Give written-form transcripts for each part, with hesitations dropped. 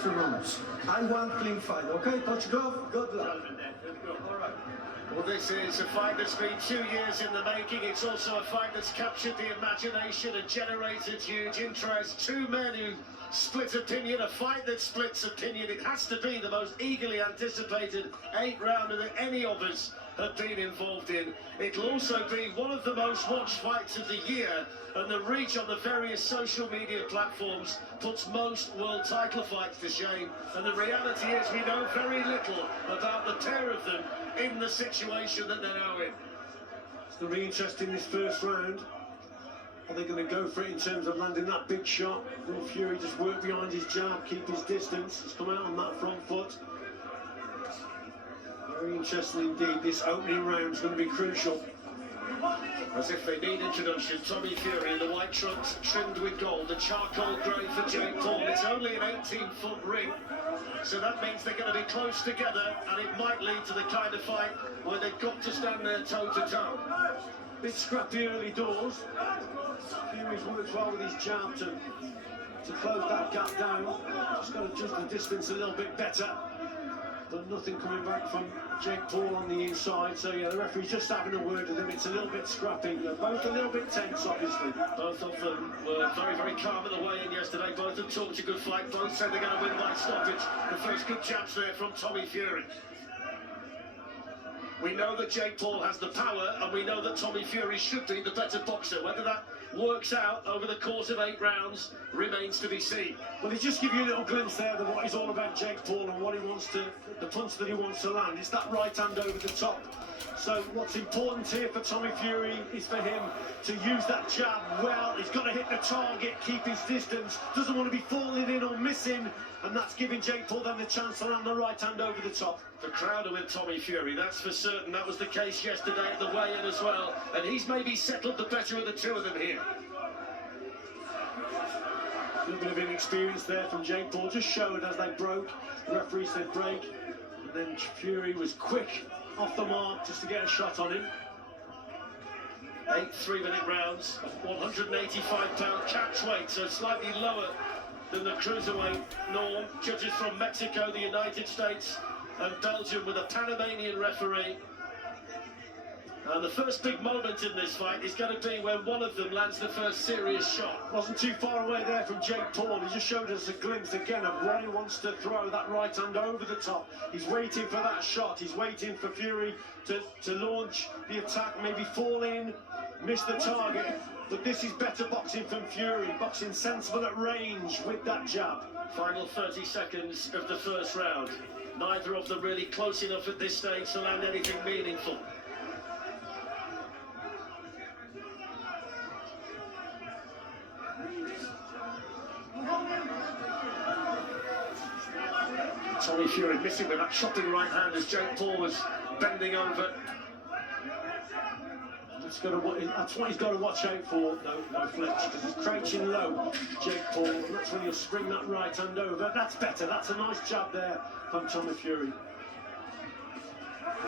extra rounds. I want clean fight, okay? Coach Goff, good luck. All right. Well, this is a fight that's been 2 years in the making. It's also a fight that's captured the imagination and generated huge interest. Two men who split opinion, a fight that splits opinion. It has to be the most eagerly anticipated 8-rounder that any of us have been involved in. It'll also be one of the most watched fights of the year, and the reach on the various social media platforms puts most world title fights to shame. And the reality is we know very little about the pair of them in the situation that they're now in. It's going to be interesting this first round. Are they going to go for it in terms of landing that big shot? Will Fury just work behind his jab, keep his distance? He's come out on that front foot. Very interesting indeed. This opening round is going to be crucial. As if they need introduction, Tommy Fury in the white trunks trimmed with gold, the charcoal grey for Jake Paul. It's only an 18-foot ring, so that means they're going to be close together, and it might lead to the kind of fight where they've got to stand there toe-to-toe. Bit scrappy early doors. Fury's worked well with his jab to close that gap down. Just got to judge the distance a little bit better. But nothing coming back from Jake Paul on the inside. So yeah, the referee's just having a word with him. It's a little bit scrappy. They're both a little bit tense, obviously. Both of them were very, very calm at the weigh-in yesterday. Both of them talked a good fight. Both said they're going to win by stoppage. The first good jabs there from Tommy Fury. We know that Jake Paul has the power, and we know that Tommy Fury should be the better boxer. Whether that works out over the course of 8 rounds remains to be seen. Well, they just give you a little glimpse there of what he's all about, Jake Paul, and what he wants to, the punch that he wants to land. It's that right hand over the top. So what's important here for Tommy Fury is for him to use that jab well. He's got to hit the target, keep his distance, doesn't want to be falling in or missing, and that's giving Jake Paul then the chance to land the right hand over the top. The crowd are with Tommy Fury, that's for certain. That was the case yesterday at the weigh-in as well, and he's maybe settled the better of the two of them here. A little bit of inexperience there from Jake Paul, just showed as they broke. The referee said break, and then Fury was quick off the mark just to get a shot on him. 8 3-minute rounds, 185-pound catch weight, so slightly lower than the cruiserweight norm. Judges from Mexico, the United States and Belgium with a Panamanian referee. And the first big moment in this fight is going to be when one of them lands the first serious shot. Wasn't too far away there from Jake Paul. He just showed us a glimpse again of what he wants to throw, that right hand over the top. He's waiting for that shot. He's waiting for Fury to launch the attack, maybe fall in, miss the target. But this is better boxing from Fury, boxing sensible at range with that jab. Final 30 seconds of the first round. Neither of them really close enough at this stage to land anything meaningful. Tommy Fury missing with that chopping right hand as Jake Paul was bending over. That's what he's got to watch out for. No flinch, because he's crouching low, Jake Paul, and that's when he'll spring that right hand over. That's better. That's a nice jab there from Tommy Fury.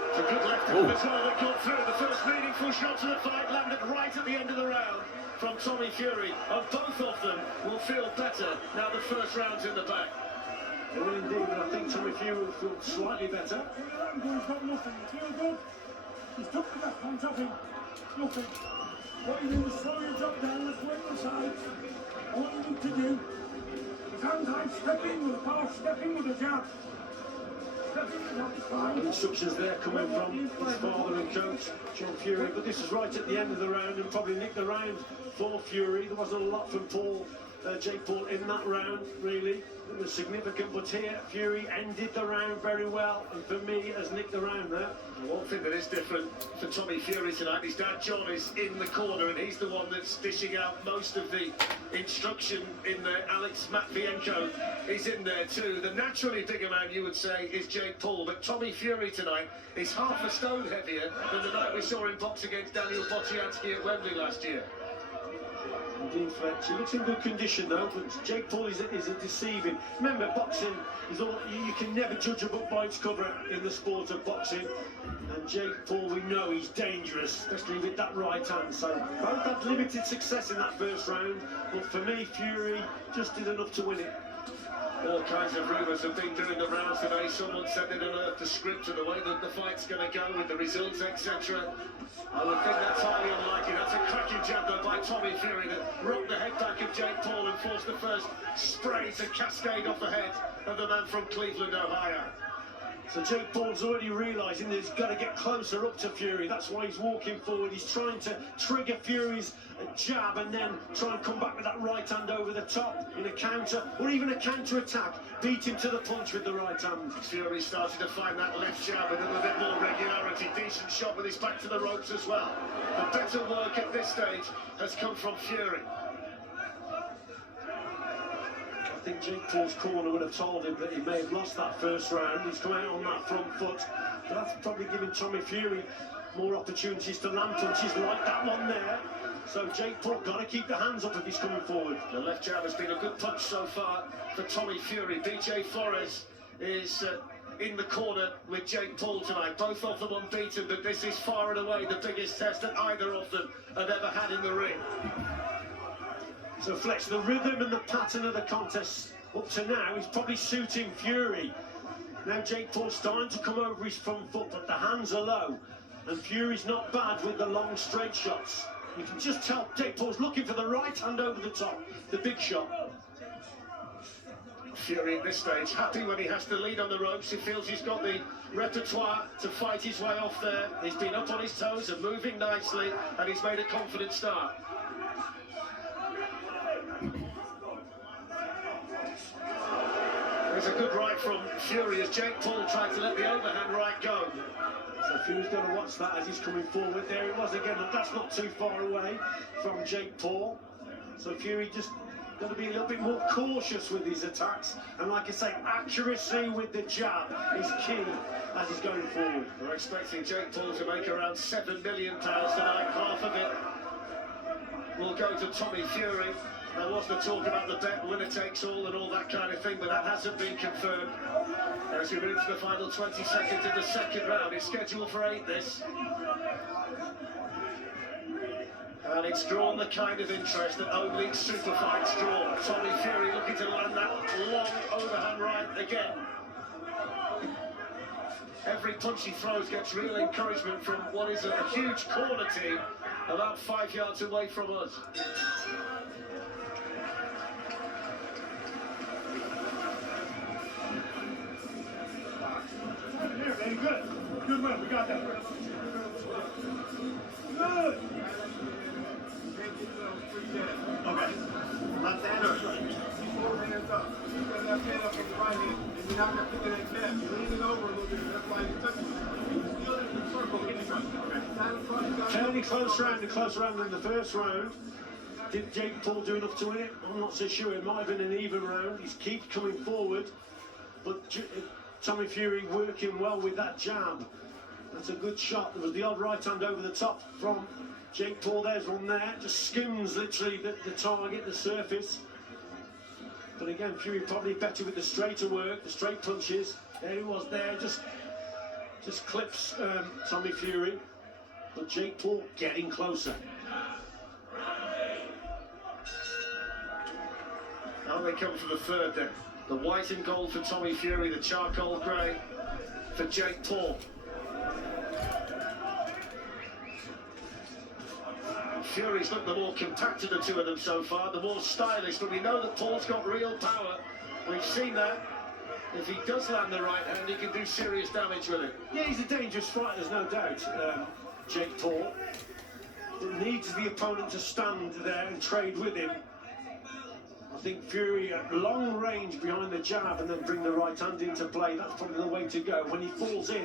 It's a good left hook as well that got through. The first meaningful shot of the fight landed right at the end of the round from Tommy Fury, and both of them will feel better now the first round's in the bag. Well, indeed, but I think Tommy Fury will feel slightly better. He's got nothing. You feel good? He's took the left on top of him. Nothing. What you do is slow your drop down, let's wait the sides. All you need to do is hand tight, step in with a pass, step in with a jab. Step in with that fine. Instructions there coming from his father and coach, John Fury, but this is right at the end of the round and probably nicked the round for Fury. There wasn't a lot from Jake Paul in that round, really. It was significant, but here Fury ended the round very well, and for me has nicked the round there. One thing that is different for Tommy Fury tonight, his dad John is in the corner, and he's the one that's dishing out most of the instruction in there. Alex Matvienko is in there too. The naturally bigger man, you would say, is Jake Paul, but Tommy Fury tonight is half a stone heavier than the night we saw him box against Daniel Bocianski at Wembley last year. Indeed, Fletch. He looks in good condition though, but Jake Paul is a deceiving. Remember, boxing is all you can never judge a book by its cover in the sport of boxing. And Jake Paul, we know he's dangerous, especially with that right hand. So both had limited success in that first round, but for me, Fury just did enough to win it. All kinds of rumours have been doing the rounds today. Someone said they'd unearthed the script of the way that the fight's going to go with the results, etc. I would think that's highly unlikely. That's a cracking jab though by Tommy Fury that rocked the head back of Jake Paul and forced the first spray to cascade off the head of the man from Cleveland, Ohio. So Jake Paul's already realising that he's got to get closer up to Fury. That's why he's walking forward. He's trying to trigger Fury's jab and then try and come back with that right hand over the top in a counter or even a counter attack. Beat him to the punch with the right hand. Fury started to find that left jab with a little bit more regularity. Decent shot with his back to the ropes as well. The better work at this stage has come from Fury. I think Jake Paul's corner would have told him that he may have lost that first round. He's come out on that front foot, but that's probably giving Tommy Fury more opportunities to land punches like that one there. So Jake Paul got to keep the hands up if he's coming forward. The left jab has been a good punch so far for Tommy Fury. BJ Flores is in the corner with Jake Paul tonight. Both of them unbeaten, but this is far and away the biggest test that either of them have ever had in the ring. So Fletch, the rhythm and the pattern of the contest up to now is probably suiting Fury. Now Jake Paul's starting to come over his front foot, but the hands are low. And Fury's not bad with the long straight shots. You can just tell Jake Paul's looking for the right hand over the top, the big shot. Fury at this stage happy when he has to lead on the ropes. He feels he's got the repertoire to fight his way off there. He's been up on his toes and moving nicely, and he's made a confident start. There's a good right from Fury as Jake Paul tried to let the overhand right go. So Fury's got to watch that as he's coming forward. There it was again, but that's not too far away from Jake Paul. So Fury just got to be a little bit more cautious with his attacks. And like I say, accuracy with the jab is key as he's going forward. We're expecting Jake Paul to make around £7 million tonight. Half of it will go to Tommy Fury. There was the talk about the bet, winner takes all and all that kind of thing, but that hasn't been confirmed. As we move to the final 20 seconds in the second round, it's scheduled for 8 this. And it's drawn the kind of interest that only super fights draw. Tommy Fury looking to land that long overhand right again. Every punch he throws gets real encouragement from what is a huge corner team about 5 yards away from us. Here, man, good. Good win. We got that. Good. Okay. Left hand or right? Four hands up. Keep that left hand up with the right hand. And you're not going to pick that calf. You're leaning over a little bit. That's why you're touching it. You're still in the circle. Okay. Fairly close round than the first round. Did Jake Paul do enough to win it? I'm not so sure. It might have been an even round. He's keeps coming forward, but Tommy Fury working well with that jab. That's a good shot. There was the odd right hand over the top from Jake Paul. There's one there. Just skims literally the target, the surface. But again, Fury probably better with the straighter work, the straight punches. There he was there. Just clips Tommy Fury. But Jake Paul getting closer. Now they come for the third then. The white and gold for Tommy Fury, the charcoal grey for Jake Paul. Fury's looked the more compact of the two of them so far, the more stylish, but we know that Paul's got real power. We've seen that. If he does land the right hand, he can do serious damage with it. Yeah, he's a dangerous fighter, there's no doubt, Jake Paul. But needs the opponent to stand there and trade with him. I think Fury at long range behind the jab and then bring the right hand into play. That's probably the way to go. When he falls in,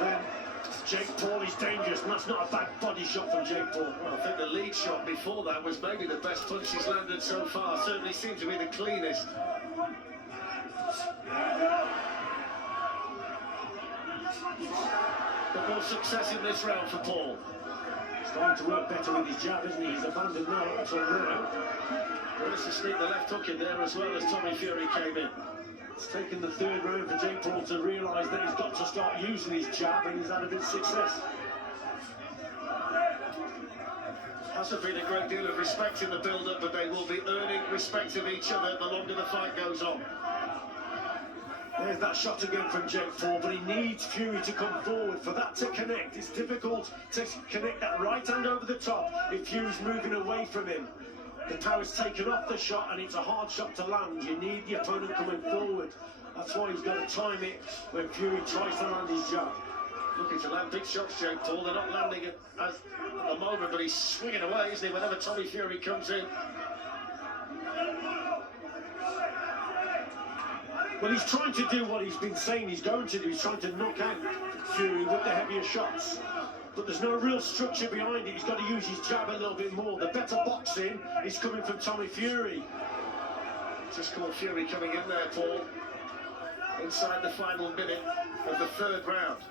then Jake Paul is dangerous, and that's not a bad body shot from Jake Paul. Well, I think the lead shot before that was maybe the best punch he's landed so far. Certainly seemed to be the cleanest. But more success in this round for Paul. Starting to work better with his jab, isn't he? He's abandoned that until now. Managed to sneak the left hook in there as well as Tommy Fury came in. It's taken the third round for Jake Paul to realise that he's got to start using his jab, and he's had a bit of success. must have been a great deal of respect in the build-up, but they will be earning respect of each other the longer the fight goes on. There's that shot again from Jake Paul, but he needs Fury to come forward for that to connect. It's difficult to connect that right hand over the top if Fury's moving away from him. The power's taken off the shot and it's a hard shot to land. You need the opponent coming forward. That's why he's got to time it when Fury tries to land his jab. Looking to land big shots, Jake Paul. They're not landing at the moment, but he's swinging away, isn't he, whenever Tommy Fury comes in. Well, he's trying to do what he's been saying he's going to do. He's trying to knock out Fury with the heavier shots. But there's no real structure behind it. He's got to use his jab a little bit more. The better boxing is coming from Tommy Fury. Just called Fury coming in there, Paul. Inside the final minute of the third round.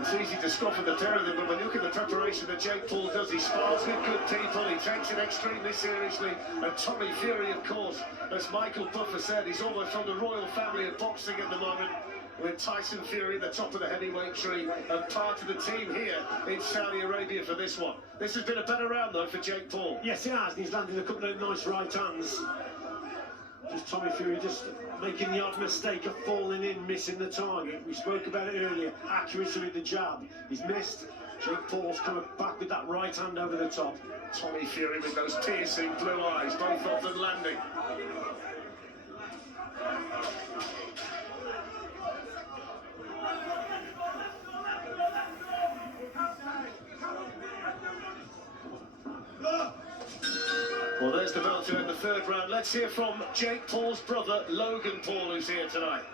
It's easy to scoff at the pair of them, but when you look at the preparation that Jake Paul does, he spars with good people, he takes it extremely seriously. And Tommy Fury, of course, as Michael Buffer said, he's almost from the royal family of boxing at the moment, with Tyson Fury at the top of the heavyweight tree and part of the team here in Saudi Arabia for this one. This has been a better round, though, for Jake Paul. Yes, it has. He's landed a couple of nice right hands. Just Tommy Fury just making the odd mistake of falling in, missing the target. We spoke about it earlier. Accuracy with the jab. He's missed. Jake Paul's coming back with that right hand over the top. Tommy Fury with those piercing blue eyes, both of them landing. Well, there's the bell to end the third round. Let's hear from Jake Paul's brother, Logan Paul, who's here tonight.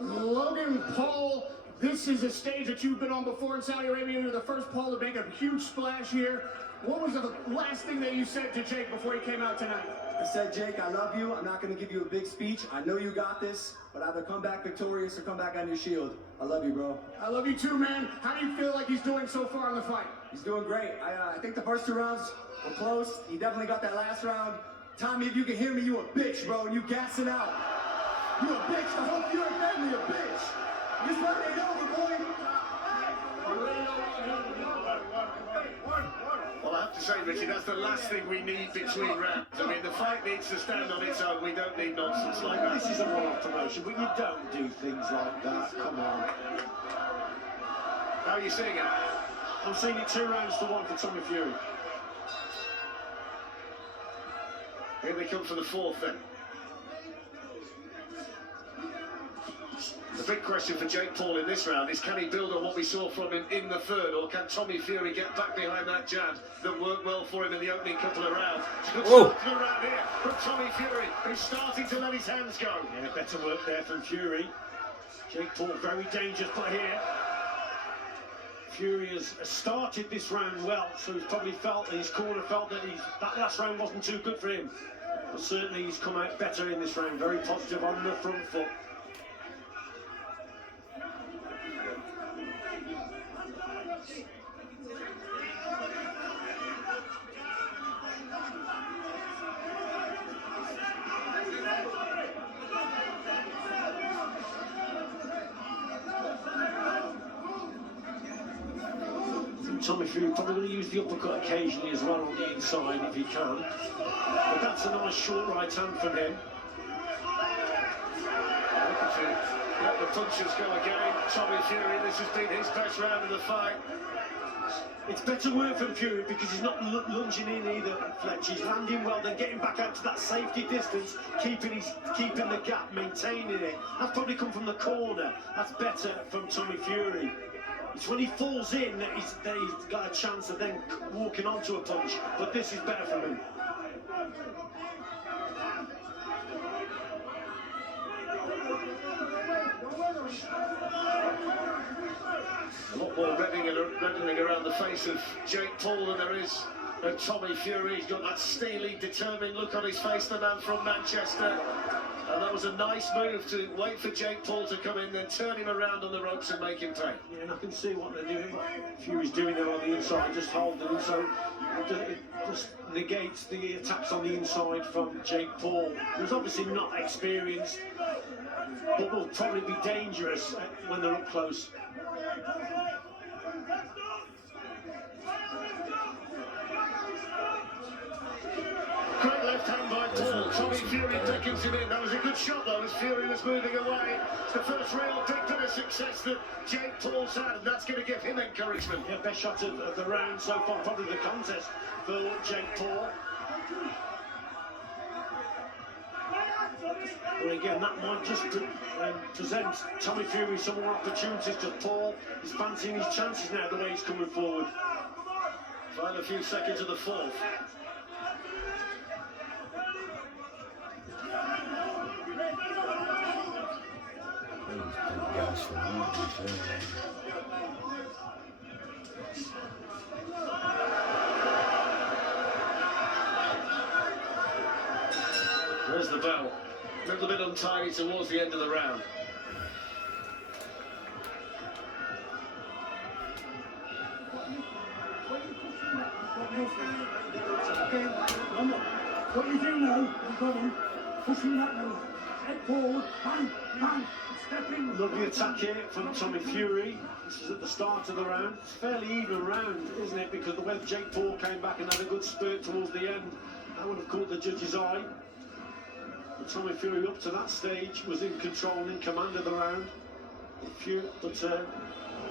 Logan Paul, this is a stage that you've been on before in Saudi Arabia. You're the first Paul to make a huge splash here. What was the last thing that you said to Jake before he came out tonight? I said, Jake, I love you. I'm not going to give you a big speech. I know you got this, but either come back victorious or come back on your shield. I love you, bro. I love you too, man. How do you feel like he's doing so far in the fight? He's doing great. I think the first 2 rounds were close. He definitely got that last round. Tommy, if you can hear me, you a bitch, bro, and you gassing out. You a bitch. The whole Fury family a bitch. This fight ain't over, boy. Well, I have to say, Richie, that's the last thing we need between rounds. I mean, the fight needs to stand on its own. We don't need nonsense like that. This is a one-off promotion, but you don't do things like that. Come on. How are you seeing it? I'm seeing it 2 rounds to 1 for Tommy Fury. Here we come for the fourth then. The big question for Jake Paul in this round is, can he build on what we saw from him in the third, or can Tommy Fury get back behind that jab that worked well for him in the opening couple of rounds? It's a good start to the round here from Tommy Fury, who's starting to let his hands go. Yeah, better work there from Fury. Jake Paul very dangerous, but here Fury has started this round well, so he's probably felt, his corner felt that that last round wasn't too good for him. But certainly he's come out better in this round, very positive on the front foot. Tommy Fury probably going to use the uppercut occasionally as well on the inside if he can. But that's a nice short right hand from him. Looking to let the punches go again. Tommy Fury, this has been his best round of the fight. It's better work from Fury because he's not lunging in either, Fletch. He's landing well, then getting back out to that safety distance, keeping the gap, maintaining it. That's probably come from the corner. That's better from Tommy Fury. It's when he falls in that he's got a chance of then walking onto a punch, but this is better from him. A lot more reddening around the face of Jake Paul than there is of Tommy Fury. He's got that steely, determined look on his face, the man from Manchester. And that was a nice move to wait for Jake Paul to come in, then turn him around on the ropes and make him pay. Yeah, and I can see what they're doing. What Fury's doing there on the inside, just holding him, so it just negates the attacks on the inside from Jake Paul, who's obviously not experienced, but will probably be dangerous when they're up close. Great left hand by Paul. Tommy Fury beckons him in. That was a good shot though as Fury was moving away. It's the first real big bit of success that Jake Paul's had, and that's going to give him encouragement. Yeah, best shot of the round so far, probably the contest for Jake Paul. But again, that might just present Tommy Fury some more opportunities, because Paul is fancying his chances now the way he's coming forward. Final few seconds of the fourth. There's the bell. A little bit untidy towards the end of the round. What you do now, you've got him pushing that now. Head forward, bang, bang, step in. Lovely attack here from Tommy Fury. This is at the start of the round. It's a fairly even round, isn't it? Because the way Jake Paul came back and had a good spurt towards the end, that would have caught the judge's eye. But Tommy Fury up to that stage was in control and in command of the round. But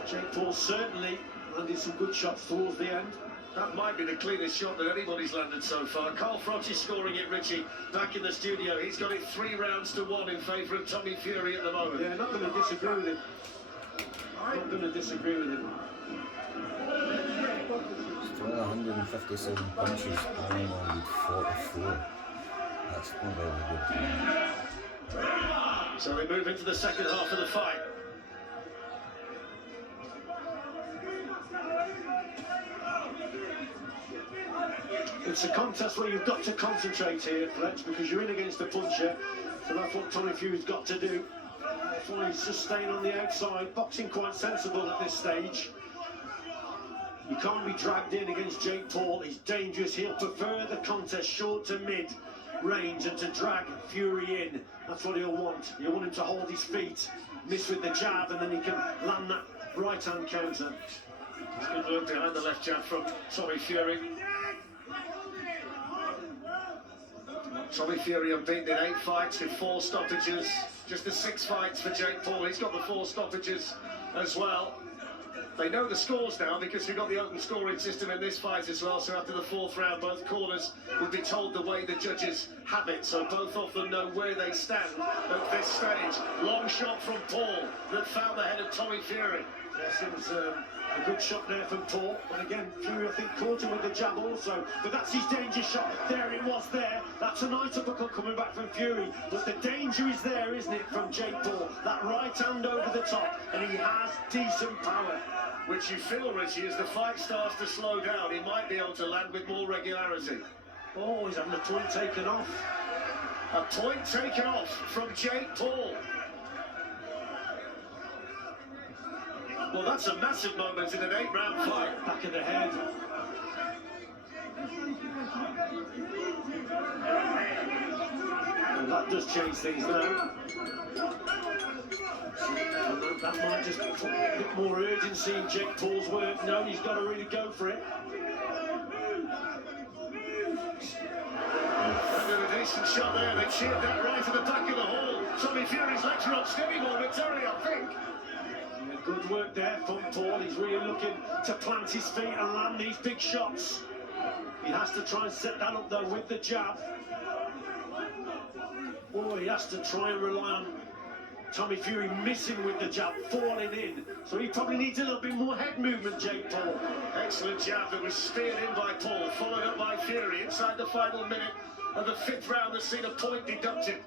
Jake Paul certainly landed some good shots towards the end. That might be the cleanest shot that anybody's landed so far. Carl Froch is scoring it, Richie, back in the studio. He's got it 3 rounds to 1 in favour of Tommy Fury at the moment. Yeah, not going to disagree with him. Not going to disagree with him. Still 157 punches, only landed 44. That's not very good. So they move into the second half of the fight. It's a contest where you've got to concentrate here, Fletch, because you're in against a puncher. So that's what Tommy Fury's got to do. That's why he's just staying on the outside. Boxing quite sensible at this stage. You can't be dragged in against Jake Paul. He's dangerous. He'll prefer the contest short to mid range and to drag Fury in. That's what he'll want. You want him to hold his feet, miss with the jab, and then he can land that right-hand counter. It's good work behind the left jab from Tommy Fury. Tommy Fury unbeaten in 8 fights with 4 stoppages. Just the 6 fights for Jake Paul. He's got the 4 stoppages as well. They know the scores now because we've got the open scoring system in this fight as well. So after the 4th round, both corners will be told the way the judges have it. So both of them know where they stand at this stage. Long shot from Paul that found the head of Tommy Fury. Yes, it was a good shot there from Paul. And again, Fury, I think, caught him with the jab also. But that's his danger shot. There it was there. That's a nice uppercut coming back from Fury. But the danger is there, isn't it, from Jake Paul? That right hand over the top. And he has decent power. Which you feel, Richie, as the fight starts to slow down, he might be able to land with more regularity. Oh, he's having a point taken off. A point taken off from Jake Paul. Well, that's a massive moment in an 8-round fight. Back of the head. And that does change things now. And that might just put a bit more urgency in Jake Paul's work. No, he's got to really go for it. And a decent shot there. They cheered that right to the back of the hall. Tommy Fury's legs are up steady momentarily, I think. Yeah, good work there from Paul. He's really looking to plant his feet and land these big shots. He has to try and set that up though with the jab. Or he has to try and rely on Tommy Fury missing with the jab, falling in. So he probably needs a little bit more head movement, Jake Paul. Excellent jab that was steered in by Paul, followed up by Fury inside the final minute of the 5th round that's seen a point deducted.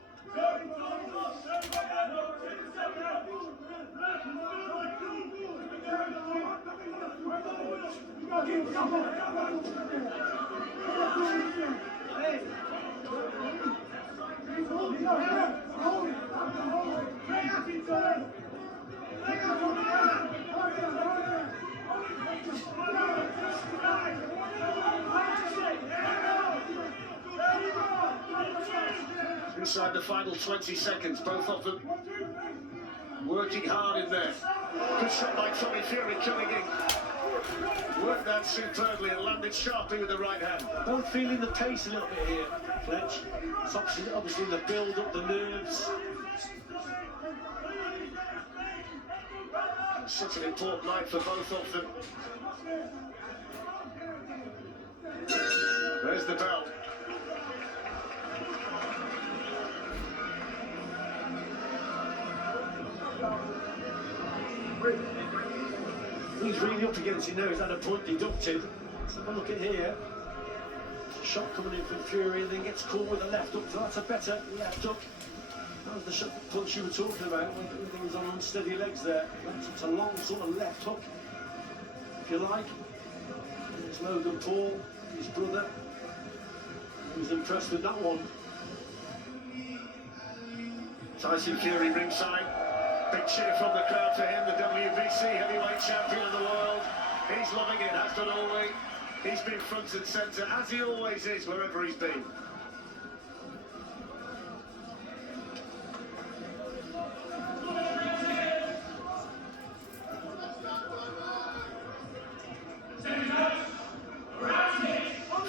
inside the final 20 seconds. Both of them working hard in there. Good shot by Tommy Fury coming in. Worked that superbly and landed sharply with the right hand. Both feeling the pace a little bit here, Fletch. It's obviously the build up, the nerves. Such an important night for both of them. There's the bell. He's really up against it now. He's had a point deducted. Let's have a look at here. Shot coming in from Fury and then gets caught with a left hook. So that's a better left hook. That was the shot punch you were talking about when he was on unsteady legs there. It's a long sort of left hook, if you like. There's Logan Paul, his brother. He was impressed with that one. Tyson Fury ringside. Big cheer from the crowd for him, the WBC heavyweight champion of the world. He's loving it, has done all week. He's been front and centre, as he always is, wherever he's been.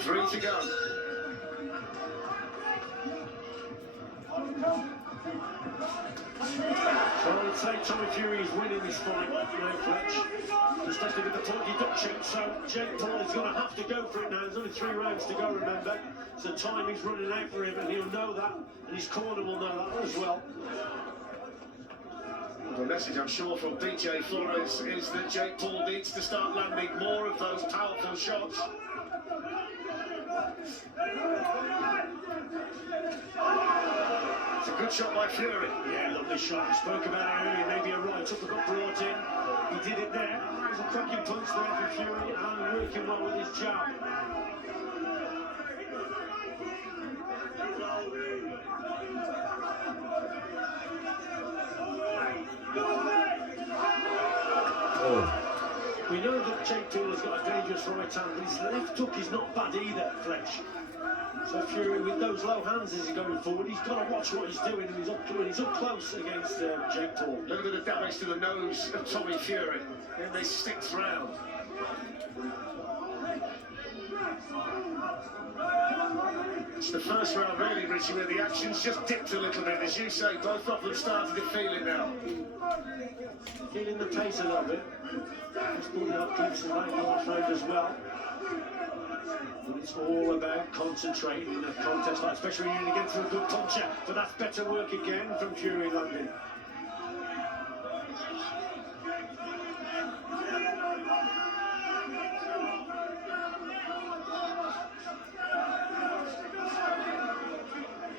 Three to go. So I would say Tommy Fury is winning this fight now, Fletch. Especially with the point deduction. So Jake Paul is going to have to go for it now. There's only 3 rounds to go, remember. So time is running out for him, and he'll know that, and his corner will know that as well. The message, I'm sure, from DJ Flores is that Jake Paul needs to start landing more of those powerful shots. It's a good shot by Fury. Yeah, lovely shot. We spoke about it earlier. Maybe a right hook got brought in. He did it there. It was a cracking punch there for Fury and working well with his jab. Oh, We know that Jake Paul has got a dangerous right hand, but his left hook is not bad either, Fletch. So Fury, with those low hands as he's going forward, he's got to watch what he's doing, and he's up close against Jake Paul. A little bit of damage to the nose of Tommy Fury in this 6th round. It's the first round really, Richie, where the action's just dipped a little bit. As you say, both of them started to feel it now. Feeling the pace a little bit. He's pulling up clicks and right north round as well. But it's all about concentrating in a contest like, especially when you're against a good puncher. But that's better work again from Fury landing.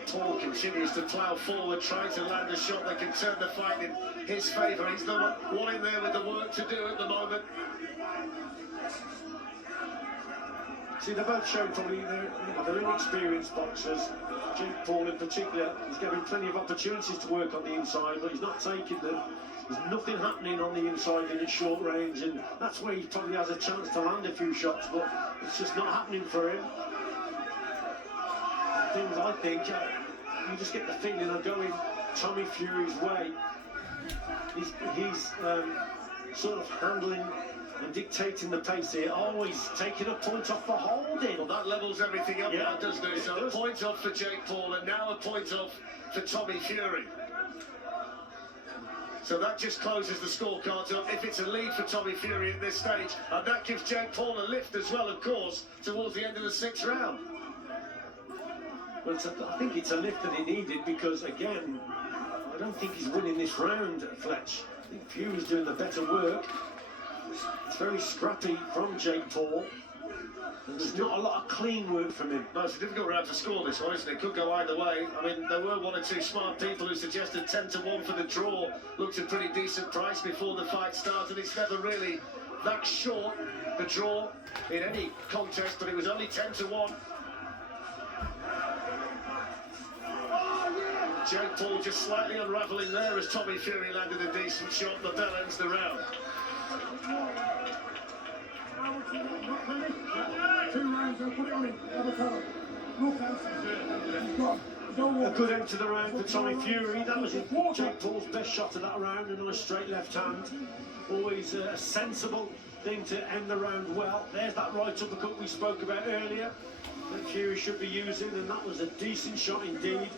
Paul continues to plough forward, trying to land a shot that can turn the fight in his favour. He's the one in there with the work to do at the moment. See, they're both showing probably they're inexperienced boxers. Jake Paul in particular, he's given plenty of opportunities to work on the inside, but he's not taking them. There's nothing happening on the inside in his short range, and that's where he probably has a chance to land a few shots, but it's just not happening for him. Things I think, you just get the feeling of going Tommy Fury's way. He's sort of handling and dictating the pace here, always taking a point off the holding. Well, that levels everything up now, doesn't it? So a does. point off for Jake Paul, and now a point off for Tommy Fury. So that just closes the scorecards up if it's a lead for Tommy Fury at this stage, and that gives Jake Paul a lift as well, of course, towards the end of the 6th round. Well, I think it's a lift that he needed because, again, I don't think he's winning this round, Fletch. I think Fury's doing the better work. It's very scrappy from Jake Paul. And there's not a lot of clean work from him. No, it's a difficult round to score this one, isn't it? Could go either way. I mean, there were 1 or 2 smart people who suggested 10-1 for the draw. Looked a pretty decent price before the fight started. It's never really that short, the draw, in any contest, but it was only 10-1. Jake Paul just slightly unravelling there as Tommy Fury landed a decent shot. The bell ends the round. 2 rounds, I'll put it on him. Have a cover. Look out. He's gone. A good end to the round for Tommy Fury. That was Jake Paul's best shot of that round. A nice straight left hand. Always a sensible thing to end the round well. There's that right uppercut we spoke about earlier that Fury should be using, and that was a decent shot indeed.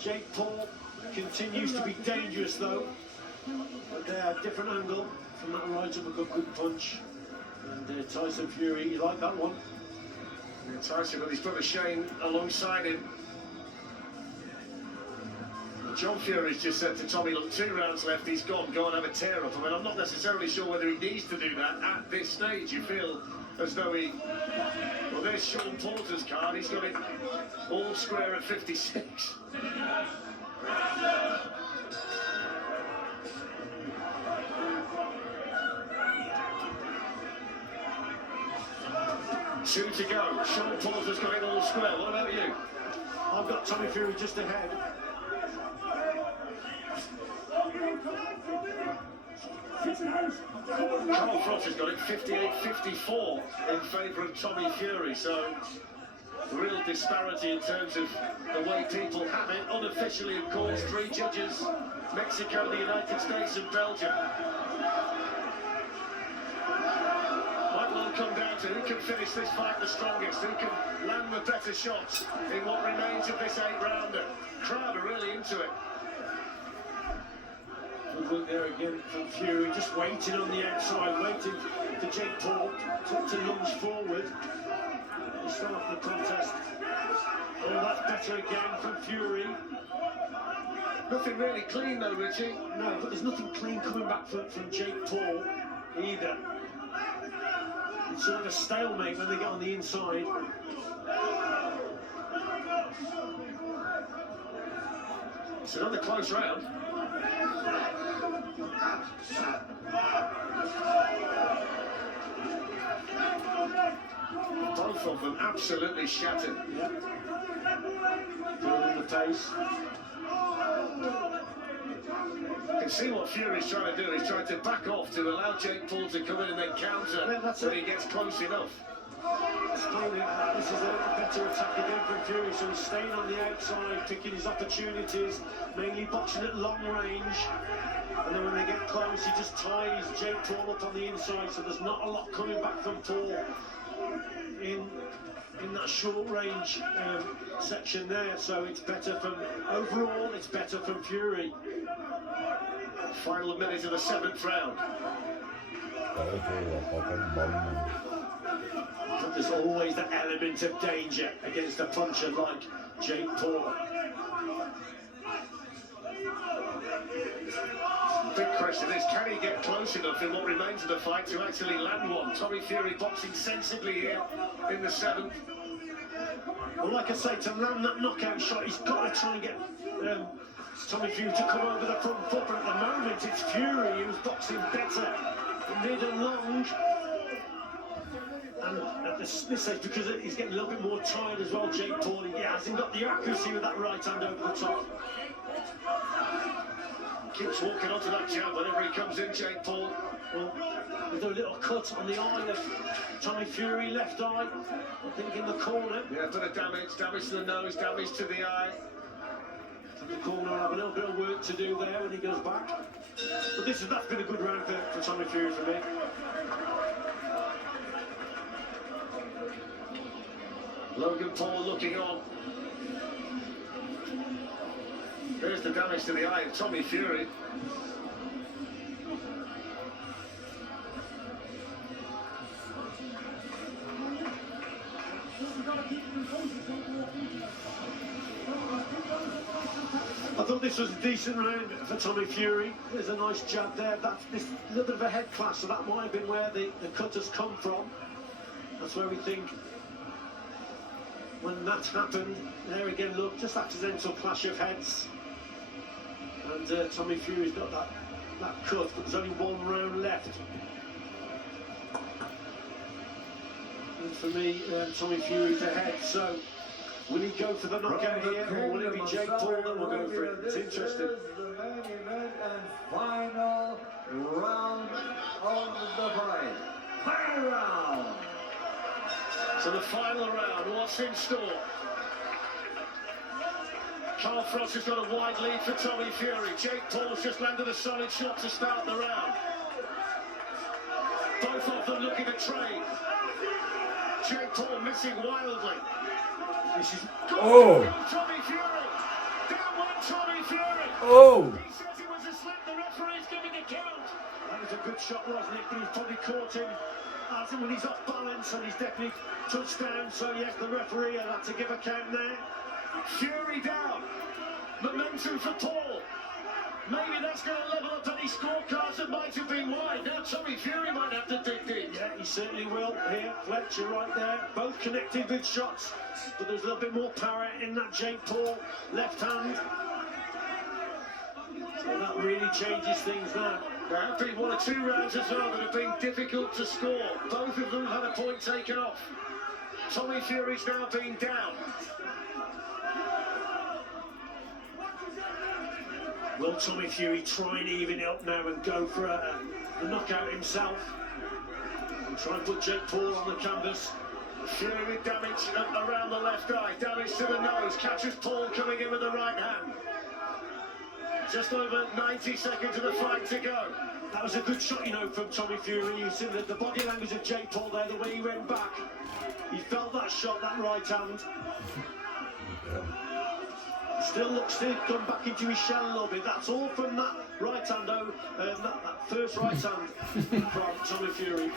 Jake Paul continues to be dangerous though. But there, different angle from that right uppercut, good punch. And Tyson Fury, you like that one? Yeah, Tyson with his brother Shane alongside him. John Fury's just said to Tommy, look, 2 rounds left, he's gone, go and have a tear up. I mean, I'm not necessarily sure whether he needs to do that at this stage. You feel as though he... Well, there's Sean Porter's card, he's got it all square at 56. Two to go. Sean Porter's got it all square. What about you? I've got Tommy Fury just ahead. Carl Frost has got it 58-54 in favour of Tommy Fury, so real disparity in terms of the way people have it. Unofficially, of course, 3 judges, Mexico, the United States and Belgium. Might well come down to who can finish this fight the strongest, who can land the better shots in what remains of this 8-rounder. Crowd are really into it. Good look there again from Fury, just waiting on the outside, waiting for Jake Paul to lunge forward to start the contest. Oh, that's better again from Fury. Nothing really clean though, Richie. No, but there's nothing clean coming back from Jake Paul either. It's sort of a stalemate when they get on the inside. It's another close round. Both of them absolutely shattered. Yeah. Building the pace. You can see what Fury's trying to do. He's trying to back off to allow Jake Paul to come in and then counter when he gets close enough. This is a better attack again from Fury, so he's staying on the outside, picking his opportunities, mainly boxing at long range. And then when they get close, he just ties Jake Paul up on the inside, so there's not a lot coming back from Paul in that short range section there. So it's better from, overall, it's better from Fury. Final minute of the 7th round. But there's always that element of danger against a puncher like Jake Paul. Big question is, can he get close enough in what remains of the fight to actually land one? Tommy Fury boxing sensibly here in the 7th. Well, like I say, to land that knockout shot, he's got to try and get Tommy Fury to come over the front foot, but at the moment it's Fury who's boxing better mid and long. And at this stage, because he's getting a little bit more tired as well, Jake Paul, he hasn't got the accuracy with that right hand over the top. Keeps walking onto that jab whenever he comes in, Jake Paul. Well, with a little cut on the eye of Tommy Fury, left eye, I think in the corner. Yeah, a bit of damage to the nose, damage to the eye. The corner will have a little bit of work to do there when he goes back. But that's been a good round for Tommy Fury for me. Logan Paul looking on. There's the damage to the eye of Tommy Fury. I thought this was a decent round for Tommy Fury. There's a nice jab there. That's this little bit of a head clash, so that might have been where the cut has come from. That's where we think when that happened. There again, look, just accidental clash of heads. And Tommy Fury's got that cut, but there's only 1 round left. And for me, Tommy Fury's ahead. So will he go for the knockout here, or will it be Jake Paul that will go for it? It's interesting. The main event and final round of the fight. Final round. So the final round, what's in store? Carl Frost has got a wide lead for Tommy Fury. Jake Paul's just landed a solid shot to start the round. Both of them looking to trade. Jake Paul missing wildly. This is Oh. Tommy Fury. Down went Tommy Fury. Oh. He says it was a slip. The referee's giving a count. That was a good shot, wasn't it? But he's probably caught him as when he's off balance, and he's definitely touched down. So yes, the referee had to give a count there. Fury down. Momentum for Paul. Maybe that's going to level up any scorecards that might have been wide. Now Tommy Fury might have to dig deep. Yeah, he certainly will. Here, Fletcher right there. Both connected with shots, but there's a little bit more power in that Jake Paul left hand. So that really changes things now. There have been 1 or 2 rounds as well that have been difficult to score. Both of them had a point taken off. Tommy Fury's now been down. Will Tommy Fury try and even it up now and go for the knockout himself? And try and put Jake Paul on the canvas. Fury with damage around the left eye, damage to the nose, catches Paul coming in with the right hand. Just over 90 seconds of the fight to go. That was a good shot, you know, from Tommy Fury. You see the body language of Jake Paul there, the way he went back. He felt that shot, that right hand. Still looks to come back into his shell a little bit. That's all from that right hand, though. That first right hand from Tommy Fury.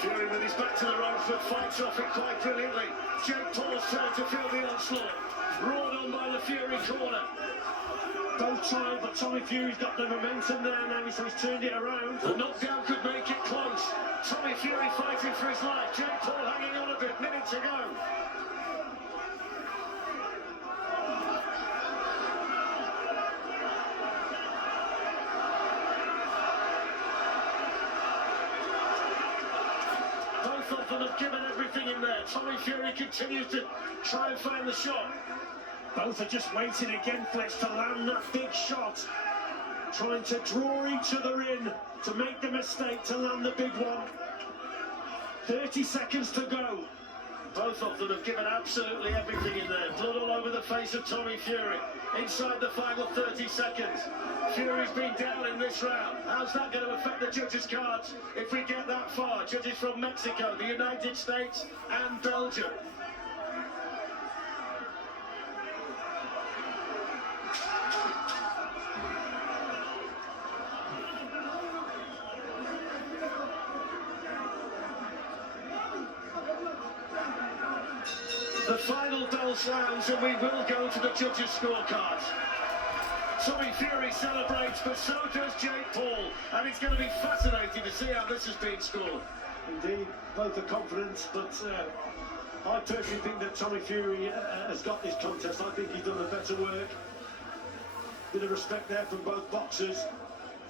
Fury with his back to the ropes, but fights off it quite brilliantly. Jake Paul's turn to feel the onslaught. Roared on by the Fury corner. Both trying, but Tommy Fury's got the momentum there now, so he's turned it around. The knockdown could make it close. Tommy Fury fighting for his life. Jake Paul hanging on a bit, minute to go. Both of them have given everything in there. Tommy Fury continues to try and find the shot. Both are just waiting again, Fletch, to land that big shot. Trying to draw each other in to make the mistake to land the big one. 30 seconds to go. Both of them have given absolutely everything in there. Blood all over the face of Tommy Fury. Inside the final 30 seconds. Fury's been down in this round. How's that going to affect the judges' cards if we get that far? Judges from Mexico, the United States and Belgium. The final bell sounds and we will go to the judges' scorecards. Tommy Fury celebrates, but so does Jake Paul, and it's going to be fascinating to see how this has been scored. Indeed, both are confident, but I personally think that Tommy Fury has got this contest. I think he's done the better work. Bit of respect there from both boxers.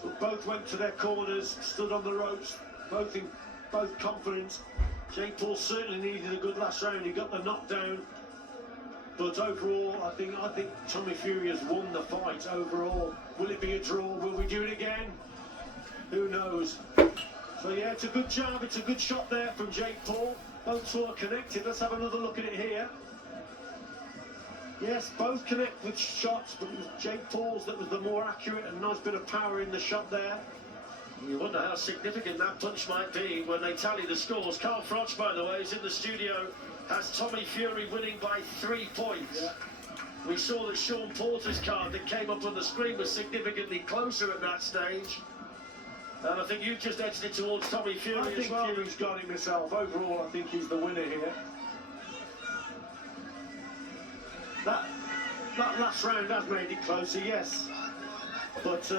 But both went to their corners, stood on the ropes, both confident. Jake Paul certainly needed a good last round. He got the knockdown, but overall, I think Tommy Fury has won the fight overall. Will it be a draw? Will we do it again? Who knows? So yeah, it's a good jab. It's a good shot there from Jake Paul. Both sort of connected. Let's have another look at it here. Yes, both connect with shots, but it was Jake Paul's that was the more accurate and nice bit of power in the shot there. You wonder how significant that punch might be when they tally the scores. Carl Froch, by the way, is in the studio, has Tommy Fury winning by 3 points. Yeah. We saw that Sean Porter's card that came up on the screen was significantly closer at that stage. And I think you've just edged it towards Tommy Fury I as think well. Fury's got him himself. Overall, I think he's the winner here. That last round has made it closer, yes. But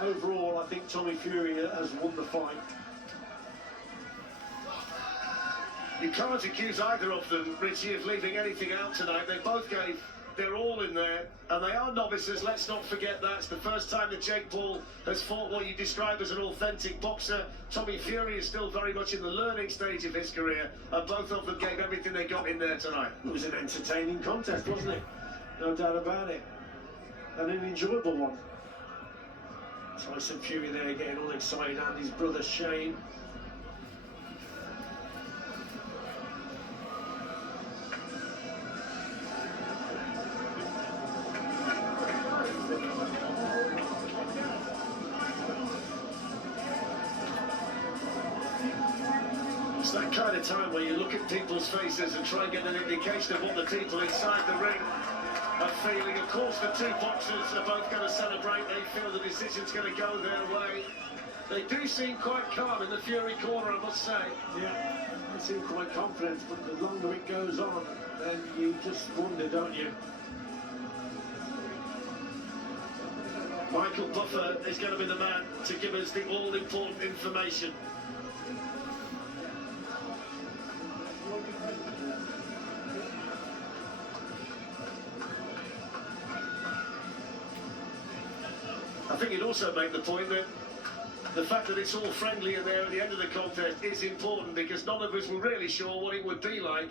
overall, I think Tommy Fury has won the fight. You can't accuse either of them, Richie, of leaving anything out tonight. They both gave their all in there, and they are novices. Let's not forget that. It's the first time that Jake Paul has fought what you describe as an authentic boxer. Tommy Fury is still very much in the learning stage of his career, and both of them gave everything they got in there tonight. It was an entertaining contest, wasn't it? No doubt about it. And an enjoyable one. Tyson Fury there getting all excited, and his brother Shane. kind of time where you look at people's faces and try and get an indication of what the people inside the ring are feeling. Of course, the two boxers are both going to celebrate. They feel the decision's going to go their way. They do seem quite calm in the Fury corner, I must say. Yeah, they seem quite confident, but the longer it goes on, then you just wonder, don't you? Michael Buffer is going to be the man to give us the all-important information. I think you'd also make the point that the fact that it's all friendly in there at the end of the contest is important, because none of us were really sure what it would be like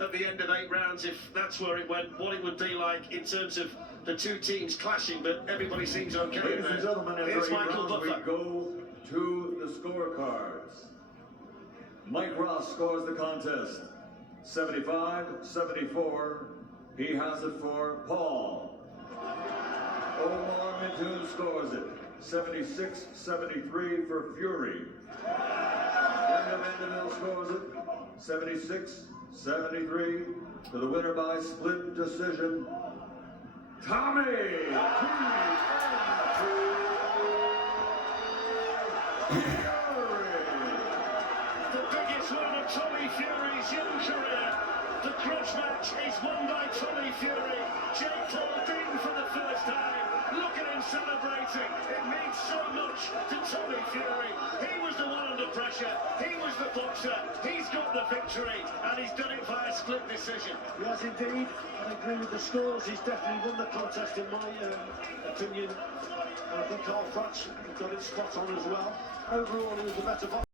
at the end of 8 rounds, if that's where it went, what it would be like in terms of the two teams clashing, but everybody seems okay. Ladies and gentlemen, after Here's 8 Michael rounds, we Buffer. go to the scorecards. Mike Ross scores the contest 75-74. He has it for Paul. Omar Mintoon scores it 76-73 for Fury. Brenda Vanderbilt scores it 76-73 for the winner by split decision, Tommy Fury. The biggest win of Tommy Fury's young career. The grudge match is won by Tommy Fury. Jake Paul beaten for the first time. Look at him celebrating. It means so much to Tommy Fury. He was the one under pressure. He was the boxer. He's got the victory, and he's done it via split decision. Yes, indeed. I agree with the scores. He's definitely won the contest, in my opinion. And I think Carl Fratch got it spot on as well. Overall, he was the better boxer.